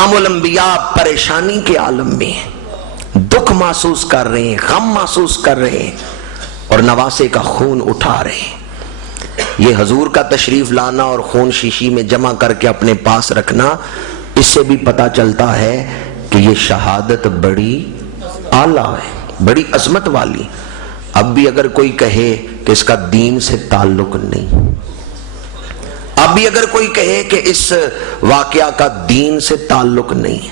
امام الانبیاء پریشانی کے عالم میں دکھ محسوس کر رہے ہیں، غم محسوس کر رہے ہیں اور نواسے کا خون اٹھا رہے ہیں۔ یہ حضور کا تشریف لانا اور خون شیشی میں جمع کر کے اپنے پاس رکھنا، اس سے بھی پتہ چلتا ہے کہ یہ شہادت بڑی اعلیٰ ہے، بڑی عظمت والی۔ اب بھی اگر کوئی کہے کہ اس کا دین سے تعلق نہیں، اب بھی اگر کوئی کہے کہ اس واقعہ کا دین سے تعلق نہیں،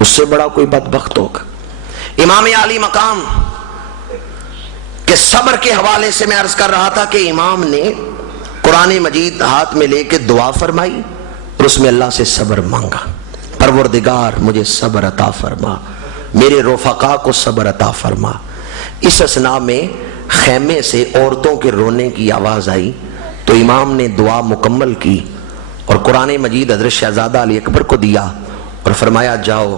اس سے بڑا کوئی بدبخت ہوگا۔ امام عالی مقام کہ صبر کے حوالے سے میں عرض کر رہا تھا کہ امام نے قرآن مجید ہاتھ میں لے کے دعا فرمائی اور اس میں اللہ سے صبر مانگا، پروردگار مجھے صبر عطا فرما، میرے رفقا کو صبر عطا فرما۔ اس اثناء میں خیمے سے عورتوں کے رونے کی آواز آئی تو امام نے دعا مکمل کی اور قرآن مجید حضرت شہزادہ علی اکبر کو دیا اور فرمایا جاؤ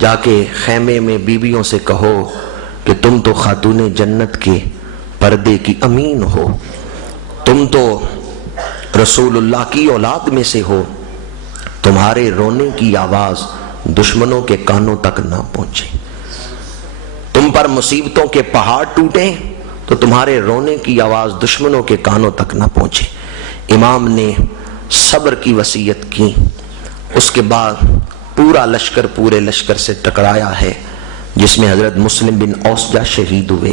جا کے خیمے میں بیویوں سے کہو کہ تم تو خاتون جنت کے پردے کی امین ہو، تم تو رسول اللہ کی اولاد میں سے ہو، تمہارے رونے کی آواز دشمنوں کے کانوں تک نہ پہنچے، تم پر مصیبتوں کے پہاڑ ٹوٹیں تو تمہارے رونے کی آواز دشمنوں کے کانوں تک نہ پہنچے۔ امام نے صبر کی وصیت کی۔ اس کے بعد پورا لشکر پورے لشکر سے ٹکرایا ہے، جس میں حضرت مسلم بن اوسجہ شہید ہوئے،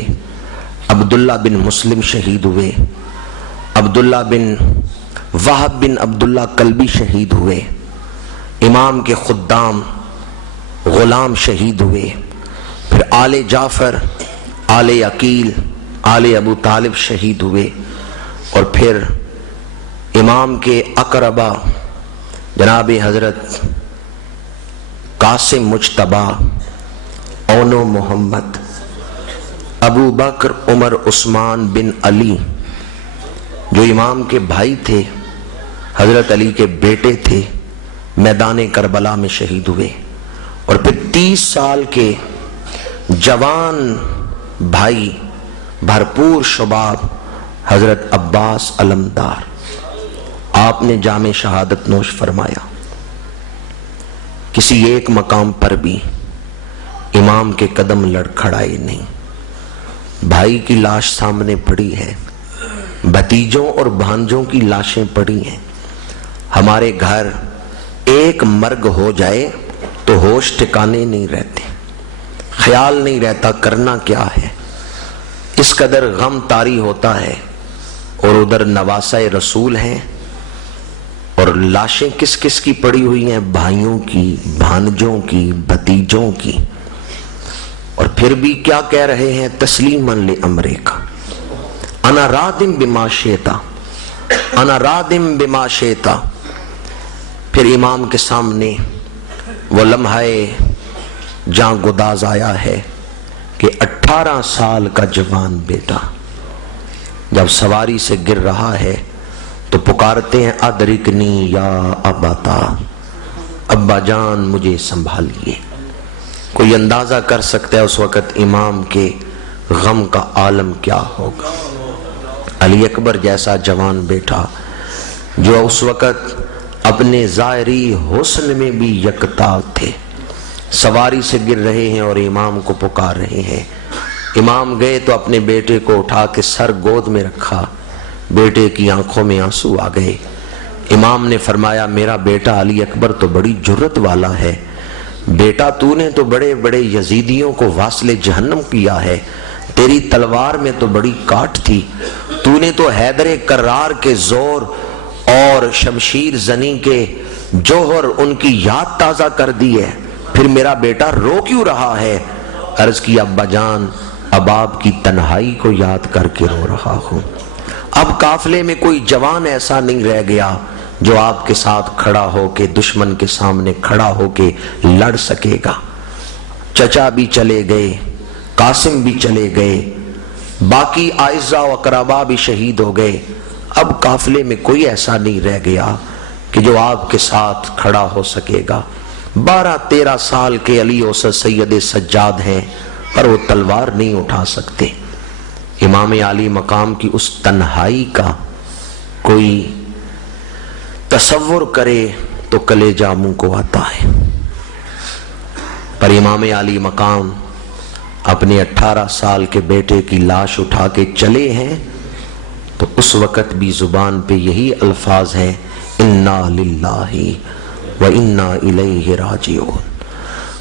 عبداللہ بن مسلم شہید ہوئے، عبداللہ بن وہب بن عبداللہ کلبی شہید ہوئے، امام کے خدام غلام شہید ہوئے، پھر آل جعفر، آل عقیل، آل ابو طالب شہید ہوئے، اور پھر امام کے اقربا جناب حضرت قاسم مجتبی، اونو محمد، ابو بکر عمر عثمان بن علی جو امام کے بھائی تھے، حضرت علی کے بیٹے تھے، میدان کربلا میں شہید ہوئے، اور پھر 30 سال کے جوان بھائی بھرپور شباب حضرت عباس علمدار، آپ نے جام شہادت نوش فرمایا۔ کسی ایک مقام پر بھی امام کے قدم لڑکھڑائے نہیں۔ بھائی کی لاش سامنے پڑی ہے، بھتیجوں اور بھانجوں کی لاشیں پڑی ہیں۔ ہمارے گھر ایک مرگ ہو جائے تو ہوش ٹھکانے نہیں رہتے، خیال نہیں رہتا کرنا کیا ہے، اس قدر غم طاری ہوتا ہے، اور ادھر نواسۂ رسول ہیں اور لاشیں کس کس کی پڑی ہوئی ہیں، بھائیوں کی، بھانجوں کی، بھتیجوں کی، اور پھر بھی کیا کہہ رہے ہیں، تسلیماً لامرک، انا رادم بما شئت، انا رادم بما شئت۔ پھر امام کے سامنے وہ لمحہ جاں گداز آیا ہے کہ 18 سال کا جوان بیٹا جب سواری سے گر رہا ہے تو پکارتے ہیں ادرکنی یا اباتا، ابا جان مجھے سنبھالیے۔ کوئی اندازہ کر سکتا ہے اس وقت امام کے غم کا عالم کیا ہوگا۔ علی اکبر جیسا جوان بیٹا جو اس وقت اپنے ظاہری حسن میں بھی یکتا تھے، سواری سے گر رہے ہیں اور امام کو پکار رہے ہیں۔ امام گئے تو اپنے بیٹے کو اٹھا کے سر گود میں رکھا، بیٹے کی آنکھوں میں آنسو آ گئے۔ امام نے فرمایا میرا بیٹا علی اکبر تو بڑی جرت والا ہے، بیٹا تو نے تو بڑے بڑے یزیدیوں کو واصل جہنم کیا ہے، تیری تلوار میں تو بڑی کاٹ تھی، تو نے تو حیدر کرار کے زور اور شمشیر زنی کے جوہر ان کی یاد تازہ کر دی ہے، پھر میرا بیٹا رو کیوں رہا ہے؟ عرض کی ابا جان اب آپ کی تنہائی کو یاد کر کے رو رہا ہوں، اب قافلے میں کوئی جوان ایسا نہیں رہ گیا جو آپ کے ساتھ کھڑا ہو کے دشمن کے سامنے کھڑا ہو کے لڑ سکے گا۔ چچا بھی چلے گئے، قاسم بھی چلے گئے، باقی اعزاء و اقرباء بھی شہید ہو گئے، اب قافلے میں کوئی ایسا نہیں رہ گیا کہ جو آپ کے ساتھ کھڑا ہو سکے گا۔ 12-13 سال کے علی اوسط سید سجاد ہیں پر وہ تلوار نہیں اٹھا سکتے۔ امام عالی مقام کی اس تنہائی کا کوئی تصور کرے تو کلیجہ منہ کو آتا ہے۔ پر امام علی مقام اپنے 18 سال کے بیٹے کی لاش اٹھا کے چلے ہیں تو اس وقت بھی زبان پہ یہی الفاظ ہیں، انا للہ و انا الیہ راجعون۔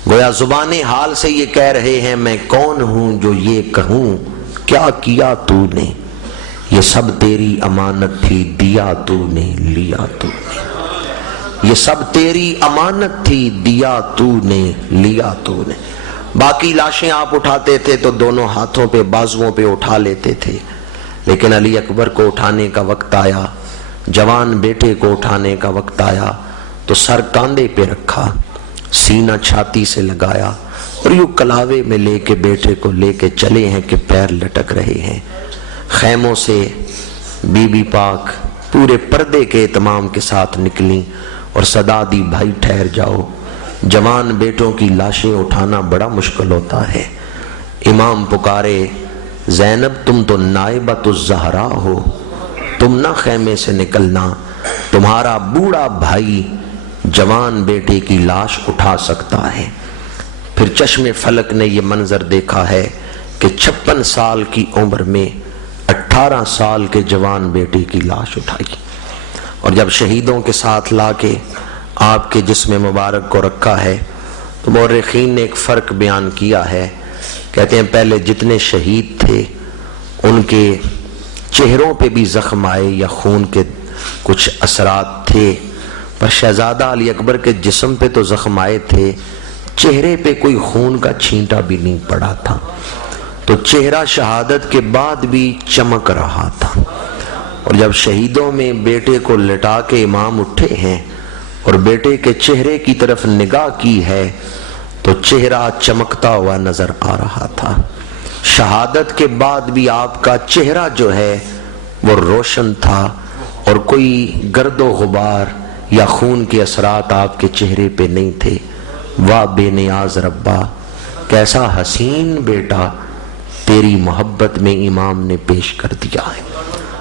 گویا زبان حال سے یہ کہہ رہے ہیں میں کون ہوں جو یہ کہوں، کیا کیا تو نے، یہ سب تیری امانت تھی، دیا تو نے لیا تو نے، یہ سب تیری امانت تھی، دیا تو نے لیا تو نے۔ باقی لاشیں آپ اٹھاتے تھے تو دونوں ہاتھوں پہ بازوؤں پہ اٹھا لیتے تھے، لیکن علی اکبر کو اٹھانے کا وقت آیا، جوان بیٹے کو اٹھانے کا وقت آیا تو سر کاندھے پہ رکھا، سینہ چھاتی سے لگایا اور یوں کلاوے میں لے کے بیٹے کو لے کے چلے ہیں کہ پیر لٹک رہے ہیں۔ خیموں سے بی بی پاک پورے پردے کے اہتمام کے ساتھ نکلیں اور صدا دی بھائی ٹھہر جاؤ، جوان بیٹوں کی لاشیں اٹھانا بڑا مشکل ہوتا ہے۔ امام پکارے زینب تم تو نائبۃ الزہرا ہو، تم نہ خیمے سے نکلنا، تمہارا بوڑھا بھائی جوان بیٹے کی لاش اٹھا سکتا ہے۔ پھر چشم فلک نے یہ منظر دیکھا ہے کہ 56 سال کی عمر میں 18 سال کے جوان بیٹے کی لاش اٹھائی، اور جب شہیدوں کے ساتھ لا کے آپ کے جسم مبارک کو رکھا ہے تو مورخین نے ایک فرق بیان کیا ہے، کہتے ہیں پہلے جتنے شہید تھے ان کے چہروں پہ بھی زخم آئے یا خون کے کچھ اثرات تھے، پر شہزادہ علی اکبر کے جسم پہ تو زخم آئے تھے، چہرے پہ کوئی خون کا چھینٹا بھی نہیں پڑا تھا، تو چہرہ شہادت کے بعد بھی چمک رہا تھا۔ اور جب شہیدوں میں بیٹے کو لٹا کے امام اٹھے ہیں اور بیٹے کے چہرے کی طرف نگاہ کی ہے تو چہرہ چمکتا ہوا نظر آ رہا تھا۔ شہادت کے بعد بھی آپ کا چہرہ جو ہے وہ روشن تھا اور کوئی گرد و غبار یا خون کے اثرات آپ کے چہرے پہ نہیں تھے۔ واہ بے نیاز ربا، کیسا حسین بیٹا تیری محبت میں امام نے پیش کر دیا ہے،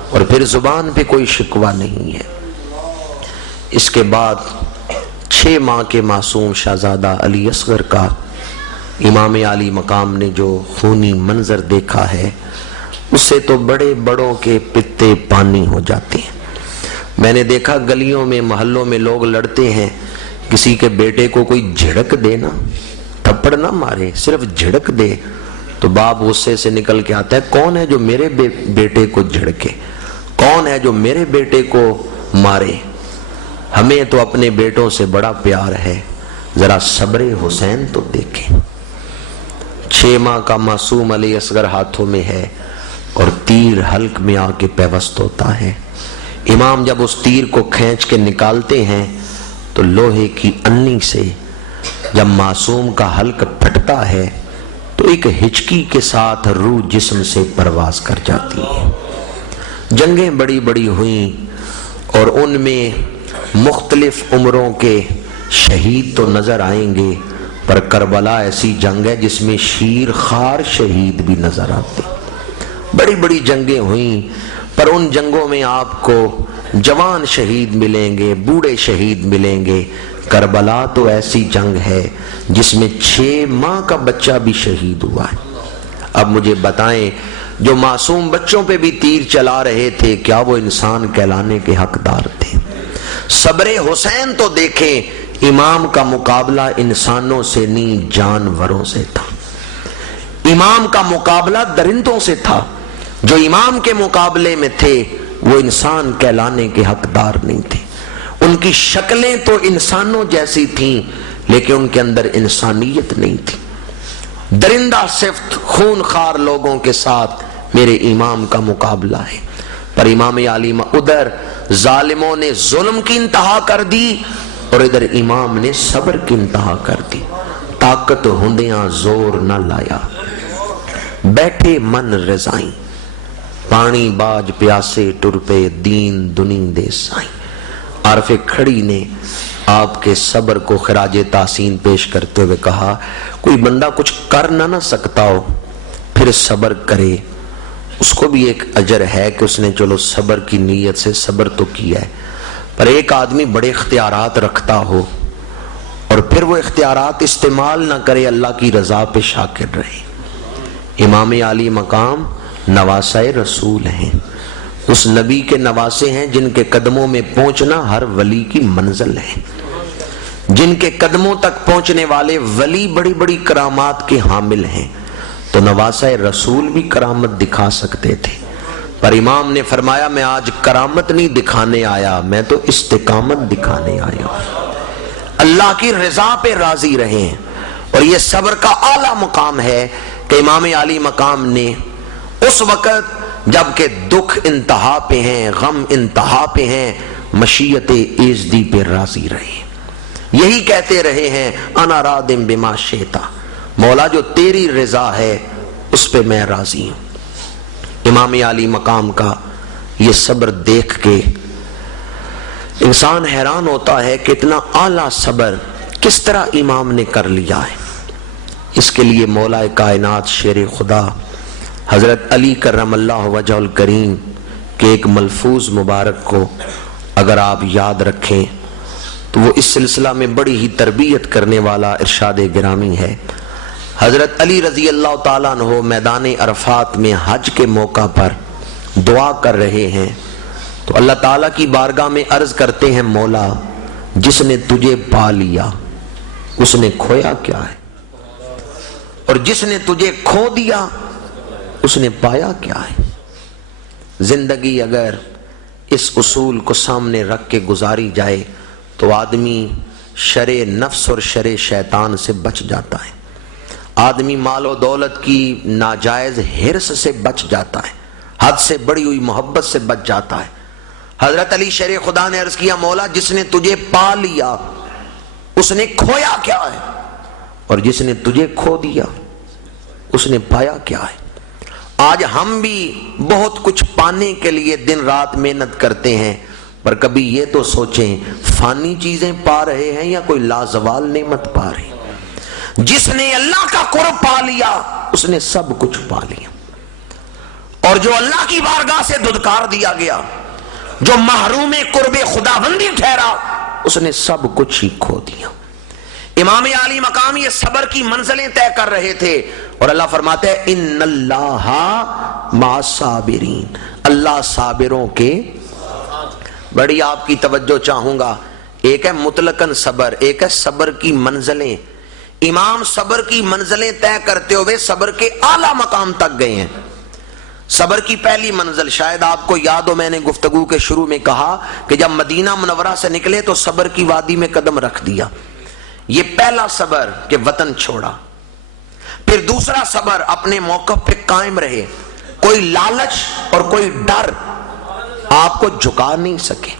اور پھر زبان پہ کوئی شکوہ نہیں ہے۔ اس کے بعد 6 ماہ کے معصوم شہزادہ علی اصغر کا امام علی مقام نے جو خونی منظر دیکھا ہے اس سے تو بڑے بڑوں کے پتے پانی ہو جاتے ہیں۔ میں نے دیکھا گلیوں میں محلوں میں لوگ لڑتے ہیں، کسی کے بیٹے کو کوئی جھڑک دے نا، تھپڑ نہ مارے، صرف جھڑک دے تو باپ غصے سے نکل کے آتا ہے کون ہے جو میرے بیٹے کو جھڑکے، کون ہے جو میرے بیٹے کو مارے، ہمیں تو اپنے بیٹوں سے بڑا پیار ہے، ذرا صبر حسین تو دیکھیں۔ 6 ماہ کا معصوم علی اصغر ہاتھوں میں ہے اور تیر حلق میں آ کے پیوست ہوتا ہے۔ امام جب اس تیر کو کھینچ کے نکالتے ہیں تو لوہے کی انی سے جب معصوم کا حلق پھٹتا ہے تو ایک ہچکی کے ساتھ روح جسم سے پرواز کر جاتی ہے۔ جنگیں بڑی بڑی ہوئیں اور ان میں مختلف عمروں کے شہید تو نظر آئیں گے، پر کربلا ایسی جنگ ہے جس میں شیر خار شہید بھی نظر آتے۔ بڑی بڑی جنگیں ہوئیں، پر ان جنگوں میں آپ کو جوان شہید ملیں گے، بوڑھے شہید ملیں گے۔ کربلا تو ایسی جنگ ہے جس میں 6 ماہ کا بچہ بھی شہید ہوا ہے۔ اب مجھے بتائیں جو معصوم بچوں پہ بھی تیر چلا رہے تھے کیا وہ انسان کہلانے کے حقدار تھے؟ صبر حسین تو دیکھیں، امام کا مقابلہ انسانوں سے نہیں جانوروں سے تھا، امام کا مقابلہ درندوں سے تھا۔ جو امام کے مقابلے میں تھے وہ انسان کہلانے کے حقدار نہیں تھے، ان کی شکلیں تو انسانوں جیسی تھیں لیکن ان کے اندر انسانیت نہیں تھی۔ درندہ صفت خون خار لوگوں کے ساتھ میرے امام کا مقابلہ ہے، پر امام علی ادھر ظالموں نے ظلم کی انتہا کر دی اور ادھر امام نے صبر کی انتہا کر دی۔ طاقت ہوندیاں زور نہ لایا، بیٹھے من رضائیں، پانی باج پیاسے ٹر پہ دین دنی دے سائیں۔ عارف کھڑی نے آپ کے صبر کو خراج تحسین پیش کرتے ہوئے کہا کوئی بندہ کچھ کر نہ سکتا ہو پھر صبر کرے، اس کو بھی ایک اجر ہے کہ اس نے چلو صبر کی نیت سے صبر تو کیا ہے، پر ایک آدمی بڑے اختیارات رکھتا ہو اور پھر وہ اختیارات استعمال نہ کرے، اللہ کی رضا پہ شاکر رہے۔ امام عالی مقام نواسۂ رسول ہیں، اس نبی کے نواسے ہیں جن کے قدموں میں پہنچنا ہر ولی کی منزل ہے، جن کے قدموں تک پہنچنے والے ولی بڑی بڑی کرامات کے حامل ہیں۔ تو نواسۂ رسول بھی کرامت دکھا سکتے تھے، پر امام نے فرمایا میں آج کرامت نہیں دکھانے آیا، میں تو استقامت دکھانے آیا ہوں۔ اللہ کی رضا پہ راضی رہیں، اور یہ صبر کا اعلیٰ مقام ہے کہ امام عالی مقام نے اس وقت جب کہ دکھ انتہا پہ ہیں، غم انتہا پہ ہیں، مشیت ایزدی پہ راضی رہے، یہی کہتے رہے ہیں انا رادم بما شئت، مولا جو تیری رضا ہے اس پہ میں راضی ہوں۔ امام عالی مقام کا یہ صبر دیکھ کے انسان حیران ہوتا ہے کہ اتنا اعلیٰ صبر کس طرح امام نے کر لیا ہے۔ اس کے لیے مولا کائنات شیر خدا حضرت علی کرم اللہ وجہ الکریم کے ایک ملفوظ مبارک کو اگر آپ یاد رکھیں تو وہ اس سلسلہ میں بڑی ہی تربیت کرنے والا ارشاد گرامی ہے۔ حضرت علی رضی اللہ تعالیٰ عنہ میدان عرفات میں حج کے موقع پر دعا کر رہے ہیں تو اللہ تعالیٰ کی بارگاہ میں عرض کرتے ہیں مولا جس نے تجھے پا لیا اس نے کھویا کیا ہے، اور جس نے تجھے کھو دیا اس نے پایا کیا ہے۔ زندگی اگر اس اصول کو سامنے رکھ کے گزاری جائے تو آدمی شر نفس اور شر شیطان سے بچ جاتا ہے، آدمی مال و دولت کی ناجائز حرص سے بچ جاتا ہے، حد سے بڑی ہوئی محبت سے بچ جاتا ہے۔ حضرت علی شیر خدا نے عرض کیا مولا جس نے تجھے پا لیا اس نے کھویا کیا ہے، اور جس نے تجھے کھو دیا اس نے پایا کیا ہے۔ آج ہم بھی بہت کچھ پانے کے لیے دن رات محنت کرتے ہیں، پر کبھی یہ تو سوچیں فانی چیزیں پا رہے ہیں یا کوئی لازوال نعمت پا رہے ہیں۔ جس نے اللہ کا قرب پا لیا اس نے سب کچھ پا لیا، اور جو اللہ کی بارگاہ سے دھتکار دیا گیا، جو محروم قرب خداوندی ٹھہرا، اس نے سب کچھ ہی کھو دیا۔ امام عالی مقام یہ صبر کی منزلیں طے کر رہے تھے، اور اللہ فرماتے ہیں ان اللہ مع الصابرین، اللہ صابروں کے۔ بڑی آپ کی توجہ چاہوں گا، ایک ہے مطلقاً صبر، ایک ہے صبر کی منزلیں۔ امام صبر کی منزلیں طے کرتے ہوئے صبر کے اعلیٰ مقام تک گئے ہیں۔ صبر کی پہلی منزل شاید آپ کو یاد ہو، میں نے گفتگو کے شروع میں کہا کہ جب مدینہ منورہ سے نکلے تو صبر کی وادی میں قدم رکھ دیا۔ یہ پہلا صبر کہ وطن چھوڑا، پھر دوسرا صبر اپنے موقف پہ قائم رہے، کوئی لالچ اور کوئی ڈر آپ کو جھکا نہیں سکے۔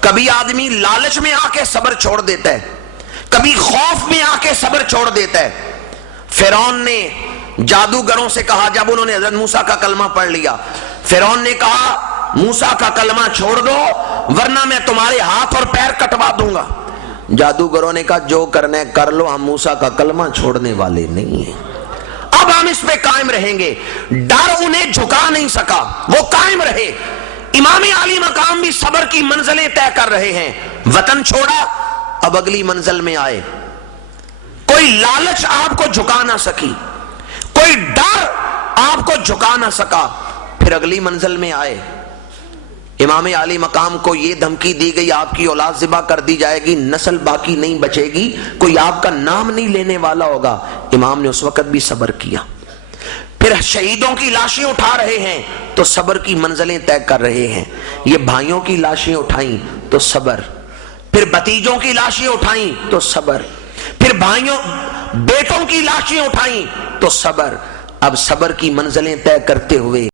کبھی آدمی لالچ میں آ کے صبر چھوڑ دیتا ہے، کبھی خوف میں آ کے صبر چھوڑ دیتا ہے۔ فرعون نے جادوگروں سے کہا جب انہوں نے حضرت موسیٰ کا کلمہ پڑھ لیا، فرعون نے کہا موسیٰ کا کلمہ چھوڑ دو ورنہ میں تمہارے ہاتھ اور پیر کٹوا دوں گا۔ جادوگروں نے کہا جو کرنا ہے کر لو، ہم موسیٰ کا کلمہ چھوڑنے والے نہیں ہیں، اب ہم اس پہ قائم رہیں گے۔ ڈر انہیں جھکا نہیں سکا، وہ قائم رہے۔ امام عالی مقام بھی صبر کی منزلیں طے کر رہے ہیں، وطن چھوڑا، اب اگلی منزل میں آئے۔ کوئی لالچ آپ کو جھکا نہ سکی، کوئی ڈر آپ کو جھکا نہ سکا، پھر اگلی منزل میں آئے۔ امام عالی مقام کو یہ دھمکی دی گئی آپ کی اولاد ذبح کر دی جائے گی، نسل باقی نہیں بچے گی، کوئی آپ کا نام نہیں لینے والا ہوگا۔ امام نے اس وقت بھی صبر کیا۔ پھر شہیدوں کی لاشیں اٹھا رہے ہیں تو صبر کی منزلیں طے کر رہے ہیں۔ یہ بھائیوں کی لاشیں اٹھائیں تو صبر، پھر بھتیجوں کی لاشیں اٹھائیں تو صبر، پھر بھائیوں بیٹوں کی لاشیں اٹھائیں تو صبر۔ اب صبر کی منزلیں طے کرتے ہوئے